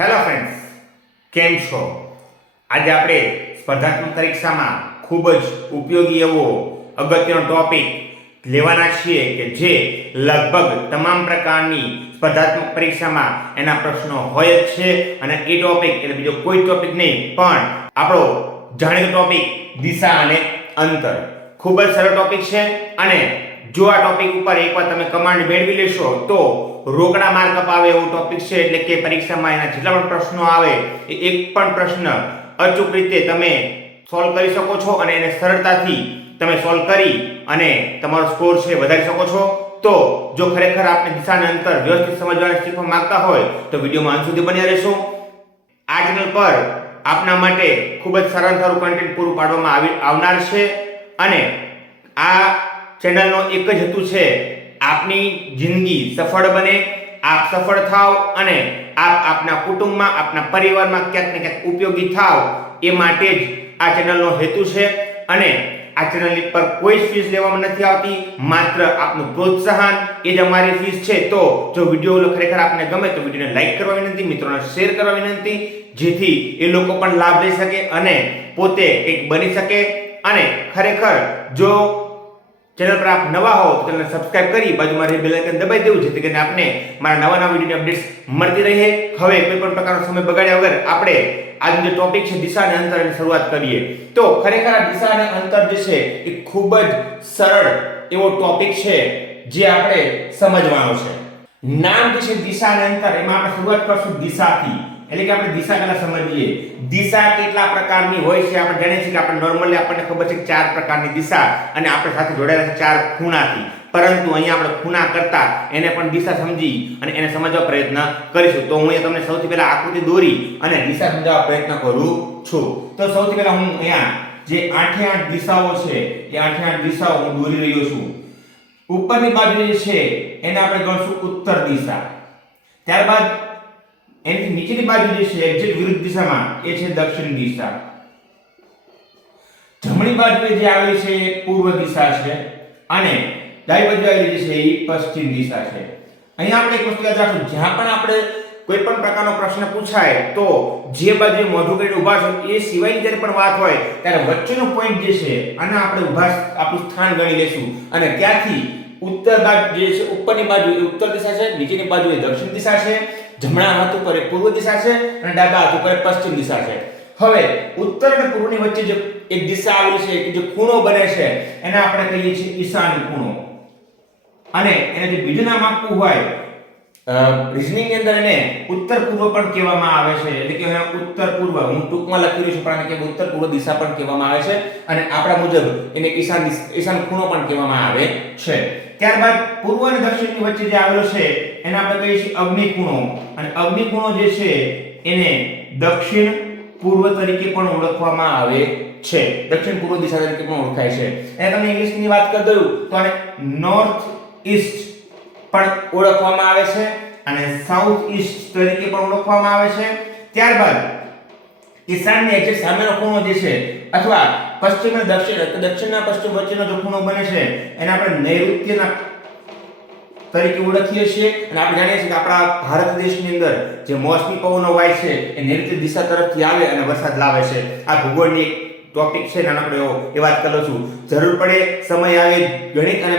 Hello friends, કેમ છો? આજે આપણે સ્પર્ધાત્મક પરીક્ષામાં ખૂબ જ ઉપયોગી એવો અગત્યનો ટોપિક લેવાના છીએ કે જે લગભગ તમામ પ્રકારની સ્પર્ધાત્મક પરીક્ષામાં એના પ્રશ્નો હોય જ છે. અને એ ટોપિક એટલે બીજો કોઈ ટોપિક નહીં પણ આપણો જાણીતો ટોપિક દિશા અને અંતર. ખૂબ જ સરળ ટોપિક છે અને જો આ ટોપિક ઉપર એકવાર તમે કમાન્ડ મેળવી લેશો તો રોકડા માર્ક અપાવે એવો ટોપિક છે. એટલે કે પરીક્ષામાં એના જેટલા પણ પ્રશ્નો આવે એ એક પણ પ્રશ્ન અચૂક રીતે તમે સોલ્વ કરી શકો છો અને એને સરળતાથી તમે સોલ્વ કરી અને તમારો સ્કોર છે વધારી શકો છો. તો જો ખરેખર આપણે દિશા અને અંતર વ્યવસ્થિત સમજવાને શીખવા માંગતા હોય તો વિડીયોમાં અંત સુધી બન્યા રહેશો. આ ચેનલ પર આપના માટે ખૂબ જ સારું કન્ટેન્ટ પૂરું પાડવામાં આવનાર છે અને આ ચેનલનો એક જ હેતુ છે આપની જિંદગી સફળ બને, આપ સફળ થાવ અને આપ આપના કુટુંબમાં, આપના પરિવારમાં ક્યાંક ને ક્યાંક ઉપયોગી થાવ એ માટે જ આ ચેનલનો હેતુ છે. અને આ ચેનલની પર કોઈ જ ફીસ લેવામાં નથી આવતી, માત્ર આપનું પ્રોત્સાહન એ જ અમારી ફીસ છે. તો જો વિડીયો ખરેખર આપને ગમે તો વિડીયોને લાઈક કરવા વિનંતી, મિત્રોને શેર કરવા વિનંતી, જેથી એ લોકો પણ લાભ લઈ શકે અને પોતે એક બની શકે. અને ખરેખર જો ચેનલ પર આપ નવા હો તો ચેનલને સબસ્ક્રાઇબ કરી બાજુમાં રહેલ બેલ આઇકન દબાવી દેવું, જેથી કરીને આપને મારા નવા વિડીયોની અપડેટ્સ મળતી રહે. હવે કોઈ પણ પ્રકારનો સમય બગાડ્યા વગર આપણે આજનો જે ટોપિક છે દિશા અને અંતરની શરૂઆત કરીએ. તો ખરેખર આ દિશા અને અંતર જે છે એ ખૂબ જ સરળ એવો ટોપિક છે જે આપણે સમજવાનો છે. નામ જે છે દિશા અને અંતર, એમાં આપણે શરૂઆત કરશું દિશાથી. એટલે કે આપણે દિશા પહેલા સમજીએ. દિશા કેટલા પ્રકારની હોય છે આપણે જાણીએ છીએ કે આપણે નોર્મલી આપણને ખબર છે કે 4 પ્રકારની દિશા અને આપણે સાથે જોડાયેલા છે 4 ખૂણાથી. પરંતુ અહીંયા આપણે ખૂણા કરતા એને પણ દિશા સમજી અને એને સમજવા પ્રયત્ન કરીશું. તો હું અહીંયા તમને સૌથી પહેલા આકૃતિ દોરી અને દિશા સમજાવવા પ્રયત્ન કરું છું. તો સૌથી પહેલા હું અહીંયા જે 8 દિશાઓ છે એ 8 દિશાઓ હું દોરી રહ્યો છું. ઉપરની બાજુ જે છે એને આપણે ગણશું ઉત્તર દિશા. ત્યારબાદ એની નીચેની બાજુ જે છે એક્ઝેક્ટ વિરુદ્ધ દિશામાં એ છે દક્ષિણ દિશા. જમણી બાજુએ જે આવેલી છે એ પૂર્વ દિશા છે અને ડાબી બાજુ આવેલી છે એ પશ્ચિમ દિશા છે. અહીંયા આપણે એક વસ્તુ યાદ રાખવું, જ્યાં પણ આપણે કોઈ પણ પ્રકારનો પ્રશ્ન પૂછાય તો જે બાજુએ મોઢું કરીને ઊભા છો એ સિવાયની જ્યારે પણ વાત હોય ત્યારે વચ્ચેનો પોઈન્ટ જે છે આને આપણે ઊભા આપણું સ્થાન ગણી લેશું. અને ત્યાંથી ઉત્તર બાજુ જે છે ઉપરની બાજુ એ ઉત્તર દિશા છે, નીચેની બાજુ એ દક્ષિણ દિશા છે, જમણા હાથ ઉપર એ પૂર્વ દિશા છે અને ડાબા હાથ ઉપર પશ્ચિમ દિશા છે. હવે ઉત્તર અને પૂર્વની વચ્ચે જે એક દિશા આવેલી છે કે જે ખૂણો બને છે એને આપણે કહીએ છીએ ઈશાન ખૂણો. અને એને જે બીજું નામ આપવું હોય રીઝનિંગ ની અંદર એને ઉત્તર પૂર્વ પણ કહેવામાં આવે છે. એટલે કે એને ઉત્તર પૂર્વ હું ટૂંકમાં લખી રહ્યો છું પણ આને કે ઉત્તર પૂર્વ દિશા પણ કહેવામાં આવે છે અને આપણા મુજબ એને ઈશાન ખૂણો પણ કહેવામાં આવે છે. ત્યારબાદ પૂર્વ અને દક્ષિણની વચ્ચે જે આવેલો છે એને આપણે કહીએ છીએ અગ્નિ ખૂણો. અને અગ્નિ ખૂણો જે છે એને દક્ષિણ પૂર્વ તરીકે પણ ઓળખવામાં આવે છે. દક્ષિણ પૂર્વ દિશા તરીકે પણ ઓળખાય છે. અને તમને ઇંગ્લિશની વાત કરી દઉં તો આને નોર્થ ઈસ્ટ પણ ઓળખવામાં આવે છે અને સાઉથ ઈસ્ટ તરીકે પણ ઓળખવામાં આવે છે. ત્યારબાદ ઈશાનની એક્ઝેક્ટ સામેનો ખૂણો જે છે અથવા પશ્ચિમ અને દક્ષિણના પશ્ચિમ વચ્ચેનો જે ખૂણો બને છે એને આપણે નૈઋત્યના તરીકે ઓળખીએ છીએ. અને આપણે જાણીએ છીએ કે આપણા ભારત દેશની અંદર જે મોસમી પવનો વાય છે એ નૈઋત્ય દિશા તરફથી આવે અને વરસાદ લાવે છે. આ ભૂગોળની ટોપિક છે નાનકડો એ વાત કરું છું. જરૂર પડે સમય આવે ગણિત અને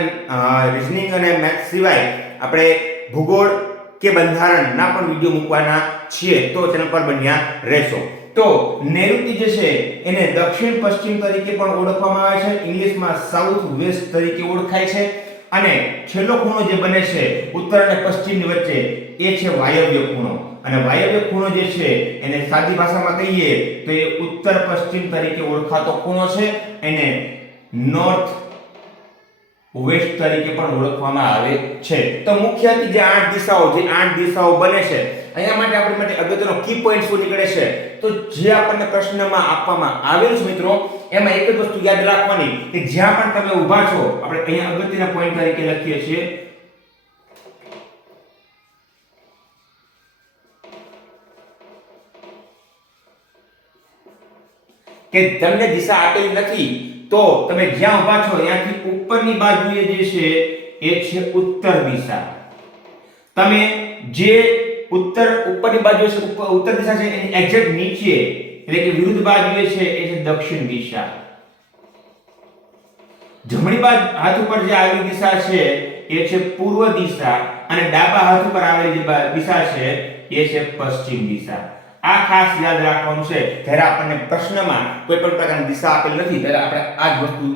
રીઝનિંગ અને મેથ્સ સિવાય આપણે ભૂગોળ કે બંધારણના પણ વિડીયો મૂકવાના છીએ, તો ચેનલ પર બન્યા રહેશો. તો નૈઋત્ય જે છે એને દક્ષિણ પશ્ચિમ તરીકે પણ ઓળખવામાં આવે છે, ઇંગ્લિશમાં સાઉથ વેસ્ટ તરીકે ઓળખાય છે. અને છેલ્લો ખૂણો જે બને છે ઉત્તર અને પશ્ચિમની વચ્ચે એ છે વાયવ્ય ખૂણો. અને વાયવ્ય ખૂણો જે છે એને સાદી ભાષામાં કહીએ તો એ ઉત્તર પશ્ચિમ તરીકે ઓળખાતો ખૂણો છે. એને નોર્થ વેસ્ટ તરીકે પણ ઓળખવામાં આવે છે. તો મુખ્યત્વે જે 8 દિશાઓ બને છે અહીંયા માટે આપણી માટે અગત્યનો કી પોઈન્ટ શું નીકળે છે તો જે આપણને પ્રશ્નમાં આપવામાં આવેલું છે મિત્રો એમાં એક જ વસ્તુ યાદ રાખવાની કે જ્યાં પણ તમે ઊભા છો આપણે અહીંયા અગત્યના પોઈન્ટ તરીકે લખીએ છીએ કે તમને દિશા આપેલી નથી તો તમે જ્યાં ઊભા છો ત્યાંથી ઉપરની બાજુએ જે છે એ છે ઉત્તર દિશા. તમે જે ઉપરની બાજુ છે ઉત્તર દિશા છે એની એક્ઝેક્ટ નીચે એટલે કે વિરુદ્ધ બાજુએ છે એ છે દક્ષિણ દિશા. જમણી બાજુ હાથ ઉપર જે આવેલી દિશા છે એ છે પૂર્વ દિશા અને ડાબા હાથ ઉપર આવેલી જે દિશા છે એ છે પશ્ચિમ દિશા. આ ખાસ યાદ રાખવાનું છે. જ્યારે આપણને પ્રશ્નમાં કોઈ પણ પ્રકારની દિશા આપેલ નથી ત્યારે આપણે આ જ વસ્તુ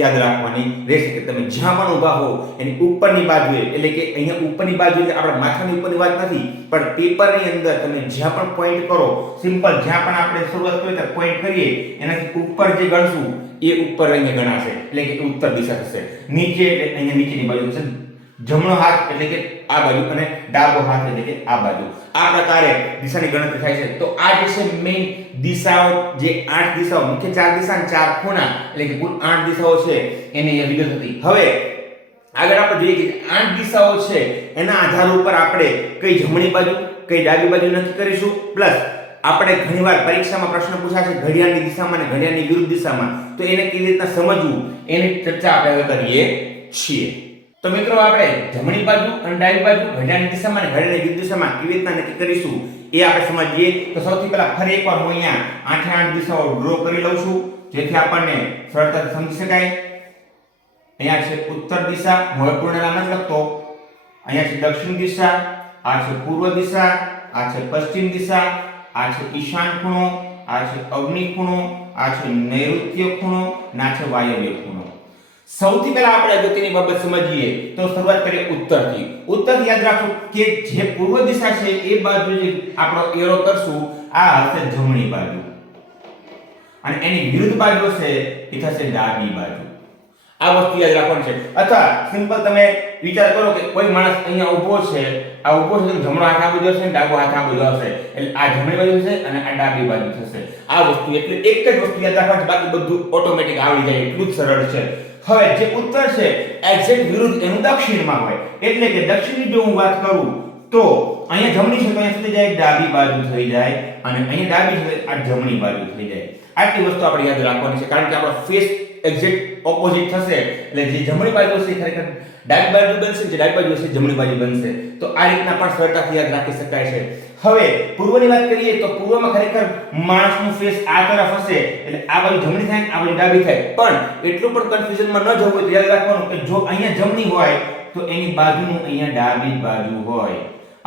યાદ રાખવાની રહેશે કે તમે જ્યાં પણ ઊભા હો એની ઉપરની બાજુએ એટલે કે અહીંયા ઉપરની બાજુ એટલે આપણા માથાની ઉપરની વાત નથી પણ પેપરની અંદર તમે જ્યાં પણ પોઈન્ટ કરો સિમ્પલ જ્યાં પણ આપણે શરૂઆત કરીએ ત્યારે પોઈન્ટ કરીએ એનાથી ઉપર જે ગણશું એ ઉપર અહીંયા ગણાશે એટલે કે ઉત્તર દિશા થશે. નીચે એટલે અહીંયા નીચેની બાજુ થશે. જમણો હાથ એટલે કે આ બાજુ અને ડાબો હાથ એટલે કે આ બાજુ. આ પ્રકારે દિશાની ગણતરી થાય છે. તો આ જે છે મેઈન દિશાઓ જે 8 દિશાઓ મુખ્ય 4 દિશા અને 4 ખૂણા એટલે કે કુલ 8 દિશાઓ છે એની અહીંયા વિગત હતી. હવે આગળ આપણે જોઈએ કે 8 દિશાઓ છે એના આધાર ઉપર આપણે કઈ જમણી બાજુ કઈ ડાબી બાજુ નક્કી કરીશું. પ્લસ આપણે ઘણીવાર પરીક્ષામાં પ્રશ્ન પૂછાશે ઘડિયાળની દિશામાં અને ઘડિયાળની વિરુદ્ધ દિશામાં તો એને કેવી રીતના સમજવું એની ચર્ચા આપણે કરીએ છીએ. તો મિત્રો આપણે જમણી બાજુ અને ડાબી બાજુ ઘડિયાળની દિશામાં અને ઘડિયાળની વિરુદ્ધ દિશામાં કેવી રીતના નક્કી કરીશું એ આપણે સમજીએ. તો સૌથી પહેલા ફરી એકવાર હું અહીંયા 8 દિશાઓ ડ્રો કરી લઉં છું જેથી આપણને સરળતાથી સમજી શકાય. અહીંયા છે ઉત્તર દિશા, હું પૂર્ણ નામ નથી લખતો. અહીંયા છે દક્ષિણ દિશા, આ છે પૂર્વ દિશા, આ છે પશ્ચિમ દિશા, આ છે ઈશાન ખૂણો, આ છે અગ્નિ ખૂણો, આ છે નૈઋત્ય ખૂણો, આ છે વાયવ્ય ખૂણો. સૌથી પહેલા આપણે અગત્યની બાબત સમજીએ તો શરૂઆત કરીએ ઉત્તરથી. ઉત્તરથી યાદ રાખો કે જે પૂર્વ દિશા છે એ બાજુ જે આપણો એરો કરશું આ હશે જમણી બાજુ અને એની વિરુદ્ધ બાજુ છે એ થશે ડાબી બાજુ. આ વસ્તુ યાદ રાખવાની છે. અથવા સિમ્પલ તમે વિચાર કરો કે કોઈ માણસ અહીંયા ઊભો છે, આ ઊભો છે તો જમણો હાથ આ બાજુ હશે અને ડાબો હાથ આ બાજુ હશે એટલે આ જમણી બાજુ છે અને આ ડાબી બાજુ થશે. આ વસ્તુ એટલે એક જ વસ્તુ યાદ રાખવાની છે, બાકી બધું ઓટોમેટિક આવડી જાય એટલું જ સરળ છે. હવે જે ઉત્તર છે એક્ઝેક્ટ વિરુદ્ધ એનું દક્ષિણમાં હોય એટલે કે દક્ષિણની જો હું વાત કરું તો અહીંયા જમણી છે તો અહીંયા થઈ જાય ડાબી બાજુ થઈ જાય અને અહીંયા ડાબી છે આ જમણી બાજુ થઈ જાય. આટલી વસ્તુ આપણે યાદ રાખવાની છે કારણ કે આપણો ફેસ એક્ઝેક્ટ ઓપોઝિટ થશે એટલે જે જમણી બાજુ છે ખરેખર ડાબી બાજુ બનશે, જે ડાબી બાજુ છે જમણી બાજુ બનશે. તો આ રીતના પણ સરળતાથી યાદ રાખી શકાય છે. હવે પૂર્વની વાત કરીએ તો પૂર્વમાં ખરેખર માણસનું ફેસ આ તરફ હશે એટલે આ બાજુ જમણી થાય આ બાજુ ડાબી થાય. પણ એટલું પણ કન્ફ્યુઝનમાં ન જવું હોય તો યાદ રાખવાનું કે જો અહીંયા જમણી હોય તો એની બાજુનું અહીંયા ડાબી બાજુ હોય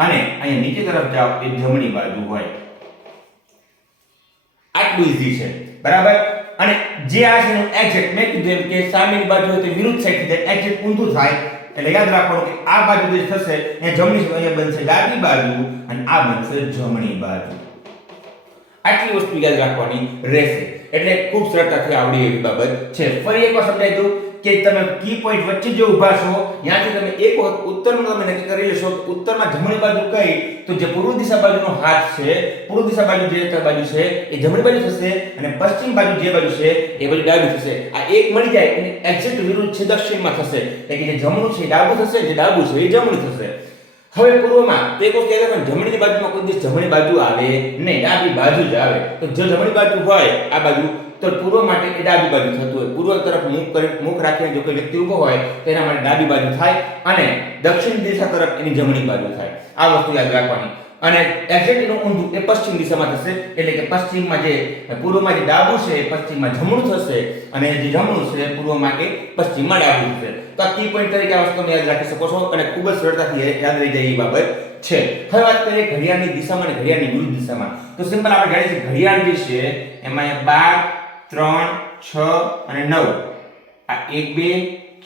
અને અહીંયા નીચે તરફ જાઓ એ જમણી બાજુ હોય. આટલું ઈઝી છે બરાબર. અને જે આ છે એક્ઝેક્ટ મેં કીધું એમ કે સામેની બાજુ હોય તો વિરુદ્ધ સાઈડ થી એક્ઝેક્ટ ઊંધું થાય એટલે યાદ રાખવાનું કે આ બાજુ જે થશે એ જમણી છે અહીંયા બનશે ડાબી બાજુ અને આ બનશે જમણી બાજુ. આટલી વસ્તુ યાદ રાખવાની રહેશે એટલે ખૂબ સરળતાથી આવડી એવી બાબત છે. ફરી એકવાર સમજાવી દઉં કે તમે કી પોઈન્ટ વચ્ચે જે ઊભા છો ત્યાંથી તમે એક વખત ઉત્તરનું તમે નક્કી કરી લેશો કે ઉત્તરમાં જમણી બાજુ કઈ તો જે પૂર્વ દિશા બાજુનો હાથ છે પૂર્વ દિશા બાજુ જે બાજુ છે એ જમણી બાજુ થશે અને પશ્ચિમ બાજુ જે બાજુ છે એ બાજુ ડાબી થશે. આ એક મળી જાય અને એક્ઝેક્ટ વિરુદ્ધ છે દક્ષિણમાં થશે એટલે કે જે જમણું છે ડાબું થશે, જે ડાબું છે એ જમણું થશે. હવે પૂર્વમાં તો એક વસ્તુ યાદ રાખો જમણી બાજુમાં કોઈ દિવસ જમણી બાજુ આવે નહીં, ડાબી બાજુ જ આવે. તો જો જમણી બાજુ હોય આ બાજુ તો પૂર્વ માટે એ ડાબી બાજુ થતું હોય. પૂર્વ તરફ મુખ રાખીને જો કોઈ વ્યક્તિ ઊભો હોય તો એના માટે ડાબી બાજુ થાય અને દક્ષિણ દિશા તરફ એની જમણી બાજુ થાય. આ વસ્તુ યાદ રાખવાની. અને એક્ઝેક્ટ એનું ઊંધું એ પશ્ચિમ દિશામાં થશે એટલે કે પશ્ચિમમાં જે પૂર્વમાં જે ડાબું છે એ પશ્ચિમમાં જમણું થશે અને જે જમણું છે પૂર્વમાં એ પશ્ચિમમાં ડાબું થશે. તો આ કી પોઈન્ટ તરીકે આ વસ્તુને યાદ રાખી શકો છો અને ખૂબ જ સરળતાથી યાદ રહી જાય એ બાબત છે. હવે વાત કરીએ ઘડિયાળની દિશામાં અને ઘડિયાળની વિરુદ્ધ દિશામાં. તો સિમ્પલ આપણે જાણીએ છીએ ઘડિયાળ જે છે એમાં 12 3 6 અને 9 આ 1 2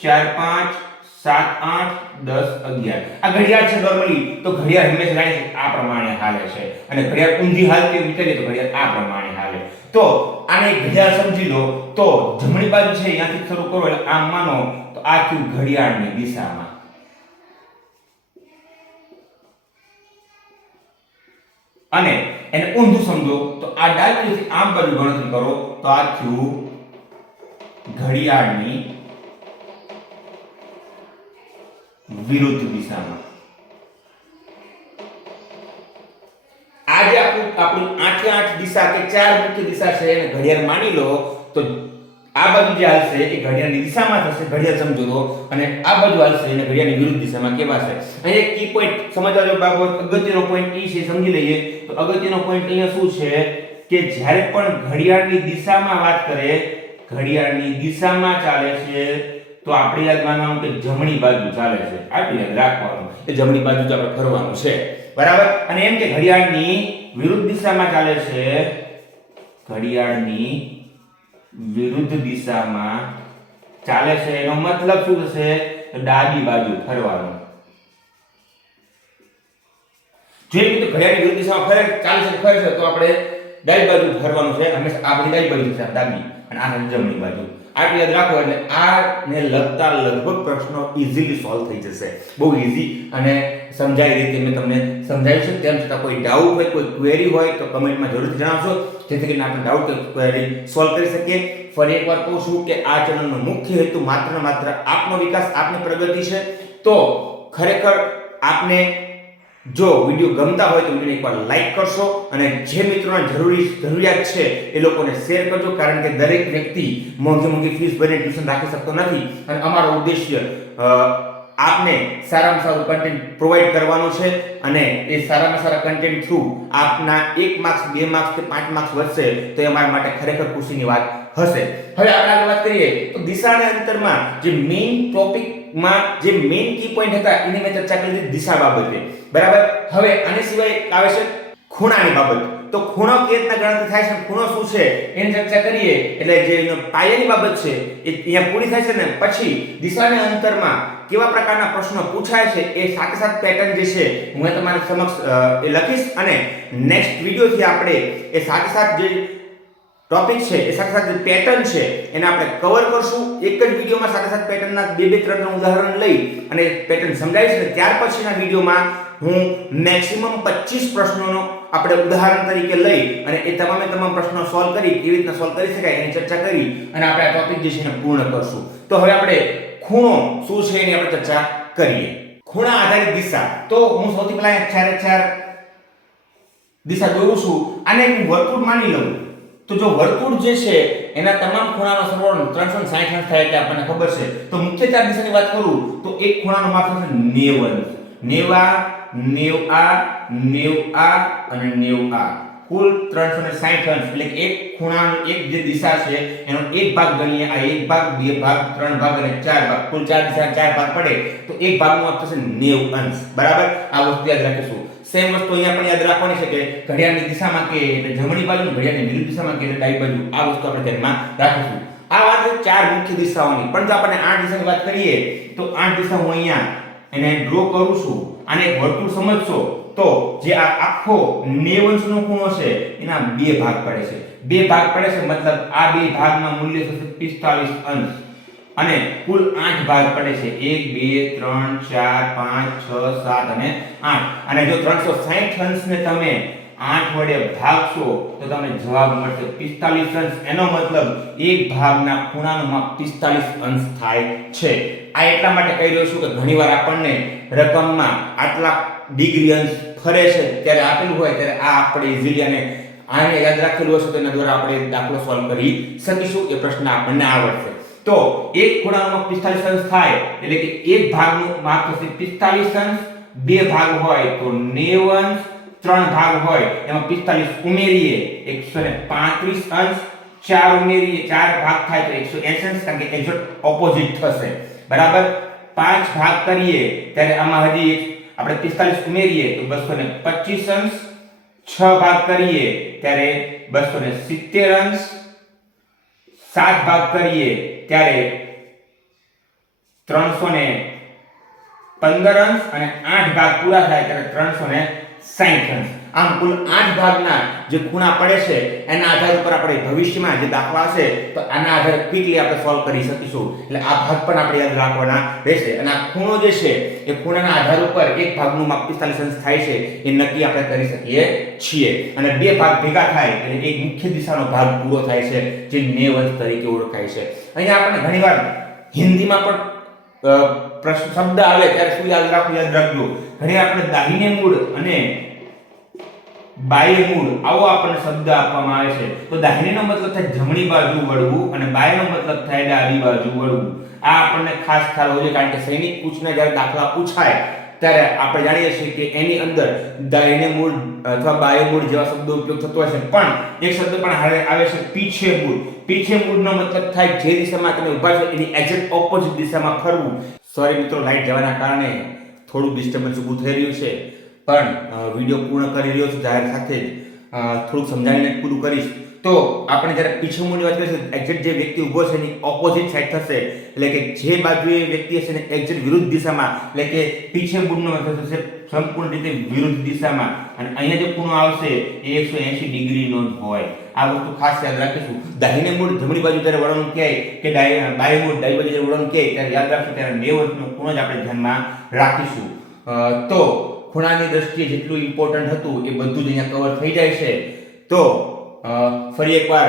4 5 7 8 10 11 આ ઘડિયાળ છે. નોર્મલી તો ઘડિયાળ હંમેશા જાણે છે આ પ્રમાણે હાલે છે અને ઘડિયાળ ઊંધી હાલતી વિચારીએ તો ઘડિયાળ આ પ્રમાણે હાલે. તો આને ઘડિયાળ સમજી લો તો જમણી બાજુ છે અહીંયાથી શરૂ કરો એટલે આમ માનો તો આ થયું ઘડિયાળની દિશામાં અને એને ઊંધું સમજો તો આ ડાબીથી આમ બાજુ ગણતરી કરો તો આ થયું ઘડિયાળની વિરુદ્ધ દિશામાં. આજે આપણું 8 દિશા કે 4 મુખ્ય દિશા છે એને ઘડિયાળ માની લો તો આ બાજુ જે હાલશે એ ઘડિયાળની દિશામાં થશે, ઘડિયાળ સમજો તો, અને આ બાજુ હાલશે એને ઘડિયાળની વિરુદ્ધ દિશામાં કહેવાશે. અહીં એક કી પોઈન્ટ સમજવા જેવો બાબત અગત્યનો પોઈન્ટ ઈ છે, સમજી લઈએ. તો અગત્યનો પોઈન્ટ અહીંયા શું છે કે જ્યારે પણ ઘડિયાળની દિશામાં વાત કરે, ઘડિયાળની દિશામાં ચાલે છે તો આપણે યાદ માનવાનું કે જમણી બાજુ ચાલે છે, આટલું યાદ રાખવાનું કે જમણી બાજુ જ આપણે ફરવાનું છે, બરાબર. અને એમ કે ઘડિયાળની વિરુદ્ધ દિશામાં ચાલે છે, ઘડિયાળની વિરુદ્ધ દિશામાં ચાલે છે એનો મતલબ શું થશે? ડાબી બાજુ ફરવાનું. જો એ તો ઘડિયાળની વિરુદ્ધ દિશામાં ફરે ચાલે છે, ફરે છે, તો આપણે ડાબી બાજુ ફરવાનું છે હંમેશા. આ બધી ડાબી બાજુ છે, ડાબી, અને આ જમણી બાજુ. આટલું યાદ રાખો એટલે આ ને લગતા લગભગ પ્રશ્નો ઈઝીલી સોલ્વ થઈ જશે. બહુ ઈઝી અને સમજાય રીતે મેં તમને સમજાવ્યું છે. તેમ છતાં કોઈ ડાઉટ હોય, કોઈ ક્વેરી હોય તો કમેન્ટમાં જરૂરથી જણાવશો, જેથી કરીને આપણે ડાઉટ કે ક્વેરી સોલ્વ કરી શકીએ. ફરી એકવાર કહું છું કે આ ચેનલનો મુખ્ય હેતુ માત્ર ને માત્ર આપનો વિકાસ, આપની પ્રગતિ છે. તો ખરેખર આપને જો વિડિયો ગમતા હોય તો વિડિયોને એકવાર લાઈક કરશો, અને જે મિત્રોને જરૂરિયાત છે એ લોકોને શેર કરજો, કારણ કે દરેક વ્યક્તિ મોંઘી ફીસ ભરીને ટ્યુશન રાખી શકતો નથી, અને અમારો ઉદ્દેશ્ય આપને સારામાં સારું કન્ટેન્ટ પ્રોવાઈડ કરવાનું છે. અને એ સારામાં સારા કન્ટેન્ટ થ્રુ આપના 1 માર્ક્સ 2 માર્ક્સ કે 5 માર્ક્સ વધશે તો એ અમારા માટે ખરેખર ખુશીની વાત હશે. હવે આપણે આગળ વાત કરીએ તો દિશા અને અંતરમાં જે મેઇન ટોપિકમાં જે મેઇન કી પોઈન્ટ હતા એની મેં ચર્ચા કરી દીધી દિશા બાબતે, બરાબર. હવે આની સિવાય આવે છે ખૂણાની બાબત. તો ખૂણો કેવી રીતના ગણતરી થાય છે, ખૂણો શું છે એની ચર્ચા કરીએ. એટલે જે એનો પાયાની બાબત છે એ અહીંયા પૂરી થાય છે ને પછી દિશા અને અંતરમાં કેવા પ્રકારના પ્રશ્નો પૂછાય છે એ સાથે સાથે પેટર્ન જે છે હું તમારી સમક્ષ એ લખીશ, અને નેક્સ્ટ વિડિયોથી આપણે એ સાથે સાથે જે ટોપિક છે એ સાથે સાથે પેટર્ન છે એને આપણે કવર કરશું. એક જ વિડિયોમાં સાથે સાથે પેટર્નના 2-3 ઉદાહરણ લઈ અને પેટર્ન સમજાવીશ, અને ત્યાર પછીના વિડિયોમાં હું મેક્સિમમ 25 પ્રશ્નોનો આપણે ઉદાહરણ તરીકે લઈ અને એ તમામ પ્રશ્નો સોલ્વ કરી કેવી રીતના સોલ્વ કરી શકાય એની ચર્ચા કરી અને આપણે આ ટોપિક જે છે એને પૂર્ણ કરશું. તો હવે આપણે ખૂણો શું છે એની આપણે ચર્ચા કરીએ. ખૂણા આધારિત દિશા. તો હું સૌથી પહેલા 4 દિશા દોરું છું, આને હું વર્તુળ માની લઉં. તો જો વર્તુળ જે છે એના તમામ ખૂણાનો સરવાળો 360 અંશ થાય એટલે આપણને ખબર છે. તો મુખ્ય 4 દિશાની વાત કરું તો એક ખૂણાનો માપ થશે 90 અંશ. 90 અને 90 કુલ 360 અંશ. એટલે એક ખૂણાનો એક જે દિશા છે એનો એક ભાગ ગણીએ, આ એક ભાગ, બે ભાગ, ત્રણ ભાગ અને ચાર ભાગ, કુલ 4 દિશા 4 ભાગ પડે તો એક ભાગનું માપ થશે 90 અંશ, બરાબર. આ વસ્તુ યાદ રાખીશું. સેમ વસ્તુ અહીંયા પણ યાદ રાખવાની છે કે ઘડિયાળની દિશામાં કે એટલે જમણી બાજુ, ઘડિયાળની વિરુદ્ધ દિશામાં કે એટલે ડાબી બાજુ. આ વસ્તુ આપણે ધ્યાનમાં રાખીશું. આ વાત છે 4 મુખ્ય દિશાઓની. પણ જો આપણે 8 દિશાની વાત કરીએ તો 8 દિશા હું અહીંયા એને ડ્રો કરું છું. આને એક વર્તુળ સમજશો તો જે આ આખો 90 અંશનો ખૂણો છે એના 2 ભાગ પડે છે. 2 ભાગ પડે છે મતલબ આ 2 ભાગના મૂલ્ય થશે 45 અંશ, અને કુલ 8 ભાગ પડે છે. 1 2 3 4 5 6 7 અને 8. અને જો 360 અંશને તમે 8 વડે ભાગશો તો તમને જવાબ મળશે 45 અંશ. એનો મતલબ એક ભાગના ખૂણાનું માપ 45 અંશ થાય છે. આ એટલા માટે કહી રહ્યો છું કે ઘણીવાર આપણને રકમમાં આટલા ડિગ્રી અંશ ફરે છે ત્યારે આપેલું હોય ત્યારે આ આપણે ઈઝીલી અને આને યાદ રાખેલું હશે તો એના દ્વારા આપણે દાખલો સોલ્વ કરી શકીશું. એ પ્રશ્ન આપણને આવડશે. તો એક ખૂણાનું માપ 45 અંશ થાય એટલે કે એક ભાગનું માપ થશે 45 અંશ. બે ભાગ હોય તો 90 અંશ, ત્રણ ભાગ હોય એમાં 45 ઉમેરીએ 135 અંશ, 4 ઉમેરીએ 4 ભાગ થાય તો 180 અંશ, કારણ કે એક્ઝેક્ટ ઓપોઝિટ થશે, બરાબર. 5 ભાગ કરીએ ત્યારે આમાં હજી આપણે 45 ઉમેરીએ તો 225 અંશ, 6 ભાગ કરીએ ત્યારે 270 અંશ, 7 ભાગ કરીએ ત્યારે 315 અંશ, અને 8 ભાગ પૂરા થાય ત્યારે 360 અંશ. આમ કુલ 8 ભાગના જે ખૂણા પડે છે એના આધાર ઉપર આપણે ભવિષ્યમાં જે દાખલા હશે તો આના આધારે ક્વિકલી આપણે સોલ્વ કરી શકીશું. એટલે આ ભાગ પણ આપણે યાદ રાખવાના રહેશે. અને આ ખૂણો જે છે એ ખૂણાના આધાર ઉપર એક ભાગનું માપ 45 અંશ થાય છે એ નક્કી આપણે કરી શકીએ છીએ. અને બે ભાગ ભેગા થાય એટલે એક મુખ્ય દિશાનો ભાગ પૂરો થાય છે જે 90 અંશ તરીકે ઓળખાય છે. અહીંયા આપણે ઘણીવાર હિન્દીમાં પણ પ્રશ્ન શબ્દ આવે ત્યારે શું યાદ રાખવું, યાદ રાખજો. ઘણી આપણે દાહિને મૂળ અને બાહ્ય મૂળ, આવો આપણને શબ્દ આપવામાં આવે છે. તો દાહિનીનો મતલબ થાય જમણી બાજુ વળવું અને બાહ્યનો મતલબ થાય ડાબી બાજુ વળવું. આ આપણને ખાસ ખ્યાલ હોવો જોઈએ, કારણ કે સૈનિક પૂછના જ્યારે દાખલા પૂછાય ત્યારે આપણે જાણીએ છીએ કે એની અંદર દાહિને મૂળ અથવા બાહ્ય મૂળ જેવા શબ્દો ઉપયોગ થતો હોય છે. પણ એક શબ્દ પણ આવે છે પીછે મૂળ. પીછે મૂળનો મતલબ થાય જે દિશામાં તમે ઊભા છો એની એક્ઝેક્ટ ઓપોઝિટ દિશામાં ફરવું. સોરી મિત્રો, લાઈટ જવાના કારણે થોડું ડિસ્ટર્બન્સ ઊભું થઈ રહ્યું છે, પણ વિડીયો પૂર્ણ કરી રહ્યો છું જાહેર સાથે જ થોડુંક સમજાવીને પૂરું કરીશ. તો આપણે જ્યારે પીછે મૂળની વાત કરીશું, એક્ઝેક્ટ જે વ્યક્તિ ઊભો છે એની ઓપોઝિટ સાઈડ થશે, એટલે કે જે બાજુએ વ્યક્તિ હશે ને એક્ઝેક્ટ વિરુદ્ધ દિશામાં, એટલે કે પીછે મૂળનો મતલબ થશે સંપૂર્ણ રીતે વિરુદ્ધ દિશામાં. અને અહીંયા જે ખૂણો આવશે એ 180 ડિગ્રીનો જ હોય. આ વસ્તુ ખાસ યાદ રાખીશું. દાહિને મૂળ જમણી બાજુ જ્યારે વળવાનું કહે કે બાહ્ય મૂળ ડાબી બાજુ જ્યારે વળવાનું કહે ત્યારે યાદ રાખશું, ત્યારે 90 વર્ષનો ખૂણો જ આપણે ધ્યાનમાં રાખીશું. તો ખૂણાની દ્રષ્ટિએ જેટલું ઇમ્પોર્ટન્ટ હતું એ બધું જ અહીંયા કવર થઈ જાય છે. તો ફરી એકવાર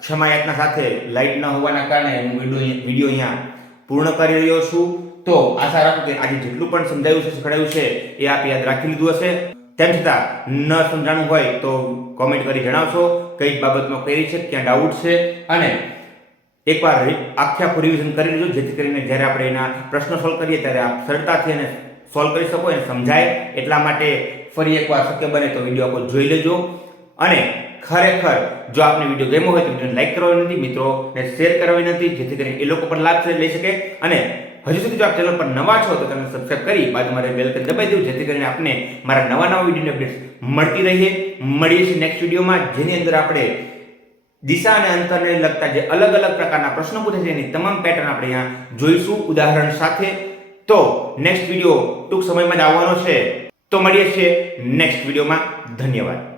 ક્ષમા યાચના સાથે લાઈટ ન હોવાના કારણે હું વિડીયો અહીંયા પૂર્ણ કરી રહ્યો છું. તો આશા રાખું કે આજે જેટલું પણ સમજાયું છે, શીખવાડ્યું છે એ આપ યાદ રાખી લીધું હશે. તેમ છતાં ન સમજાણું હોય તો કોમેન્ટ કરી જણાવશો કઈ બાબતમાં query છે, ક્યાં ડાઉટ છે, અને એકવાર આખું રિવિઝન કરી લેજો, જેથી કરીને જ્યારે આપણે એના પ્રશ્નો સોલ્વ કરીએ ત્યારે આપ સરળતાથી એને સોલ્વ કરી શકો અને સમજાય. એટલા માટે ફરી એકવાર શક્ય બને તો વિડીયો આખો જોઈ લેજો. અને ખરેખર જો આપને વિડીયો ગમ્યો હોય તો વિડીયોને લાઈક કરવાની નથી, મિત્રોને શેર કરવાની નથી, જેથી કરીને એ લોકો પણ લાભ લઈ શકે. અને હજુ સુધી જો આપ ચેનલ પર નવા છો તો તમે સબસ્ક્રાઇબ કરી બાજુમાં બેલ આઇકન દબાવી દો, જેથી કરીને આપને મારા નવા વિડીયોની અપડેટ્સ મળતી રહે. મળીએ છીએ નેક્સ્ટ વિડીયોમાં, જેની અંદર આપણે દિશા અને અંતરને લગતા જે અલગ અલગ પ્રકારના પ્રશ્નો પૂછે છે એની તમામ પેટર્ન આપણે અહીંયા જોઈશું ઉદાહરણ સાથે. તો નેક્સ્ટ વિડીયો ટૂંક સમયમાં જ આવવાનો છે. તો મળીએ છીએ નેક્સ્ટ વિડીયોમાં. ધન્યવાદ.